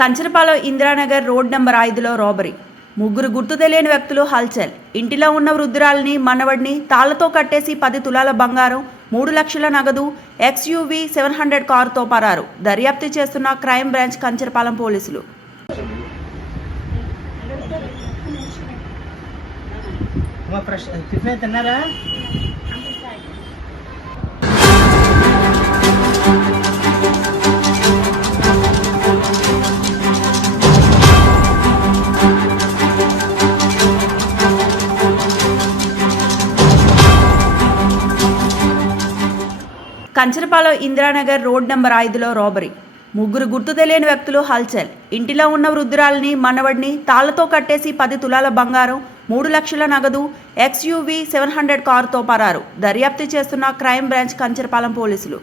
Kancharapalem Indiranagar road number ఐదులో robbery. ముగ్గురు గుర్తు తెలియని వ్యక్తులు హల్చల్. ఇంటిలో ఉన్న వృద్ధురాలిని మనవడిని తాళ్ళతో కట్టేసి పది తులాల బంగారం మూడు లక్షల నగదు ఎక్స్యూవీ సెవెన్ హండ్రెడ్ కారుతో పరారు. దర్యాప్తు చేస్తున్న క్రైమ్ బ్రాంచ్ కంచరపాలెం పోలీసులు. తిన్నారా? కంచరపాలెం ఇందిరానగర్ రోడ్ నెంబర్ ఐదులో రాబరీ. ముగ్గురు గుర్తు తెలియని వ్యక్తులు హల్చల్. ఇంటిలో ఉన్న వృద్ధురాలిని మనవడిని తాళ్ళతో కట్టేసి పది తులాల బంగారం మూడు లక్షల నగదు ఎక్స్యూవీ సెవెన్ హండ్రెడ్ కారుతో పరారు. దర్యాప్తు చేస్తున్న క్రైమ్ బ్రాంచ్ కంచరపాలెం పోలీసులు.